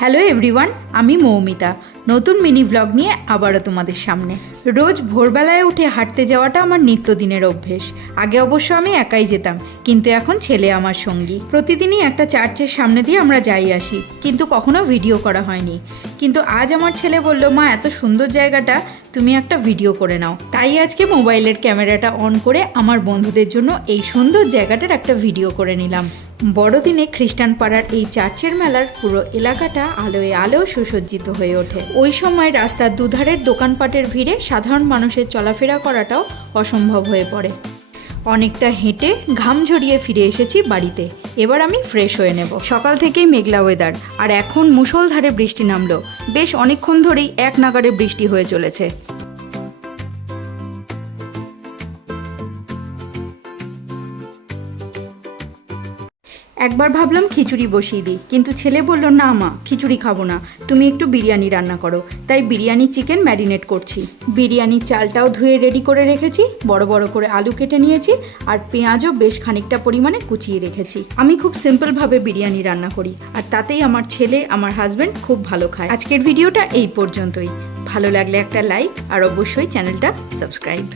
Hello everyone, আমি মৌমিতা। নতুন mini blog নিয়ে আবারও তোমাদের সামনে। রোজ ভোরবেলায় উঠে হাঁটতে যাওয়াটা আমার নিত্যদিনের অভ্যেস। আগে অবশ্য আমি একাই যেতাম, কিন্তু এখন ছেলে আমার সঙ্গী। প্রতিদিনই একটা চার্চের সামনে দিয়ে আমরা যাই আসি, কিন্তু কখনো ভিডিও করা হয়নি। কিন্তু আজ আমার ছেলে বলল, মা এত সুন্দর জায়গাটা, তুমি একটা ভিডিও করে নাও। তাই আজকে মোবাইলের ক্যামেরাটা অন করে আমার বন্ধুদের জন্য এই সুন্দর জায়গাটার একটা ভিডিও করে নিলাম। বড়দিনে খ্রিস্টান পাড়ার এই চার্চের মেলার পুরো এলাকাটা আলোয় আলোয় সুসজ্জিত হয়ে ওঠে। ওই সময় রাস্তার দুধারের দোকানপাটের ভিড়ে সাধারণ মানুষের চলাফেরা করাটাও অসম্ভব হয়ে পড়ে। অনেকটা হেঁটে ঘাম ঝরিয়ে ফিরে এসেছি বাড়িতে। এবার আমি ফ্রেশ হয়ে নেব। সকাল থেকেই মেঘলা ওয়েদার, আর এখন মুষলধারে বৃষ্টি নামলো। বেশ অনেকক্ষণ ধরেই এক নাগাড়ে বৃষ্টি হয়ে চলেছে। একবার ভাবলাম খিচুড়ি বসিয়ে দিই, কিন্তু ছেলে বলল, না মা, খিচুড়ি খাবো না, তুমি একটু বিরিয়ানি রান্না করো। তাই বিরিয়ানি চিকেন ম্যারিনেট করছি। বিরিয়ানির চালটাও ধুয়ে রেডি করে রেখেছি, বড় বড় করে আলু কেটে নিয়েছি, আর পেঁয়াজও বেশ খানিকটা পরিমাণে কুচিয়ে রেখেছি। আমি খুব সিম্পলভাবে বিরিয়ানি রান্না করি, আর তাতেই আমার ছেলে, আমার হাজব্যান্ড খুব ভালো খায়। আজকের ভিডিওটা এই পর্যন্তই। ভালো লাগলে একটা লাইক আর অবশ্যই চ্যানেলটা সাবস্ক্রাইব।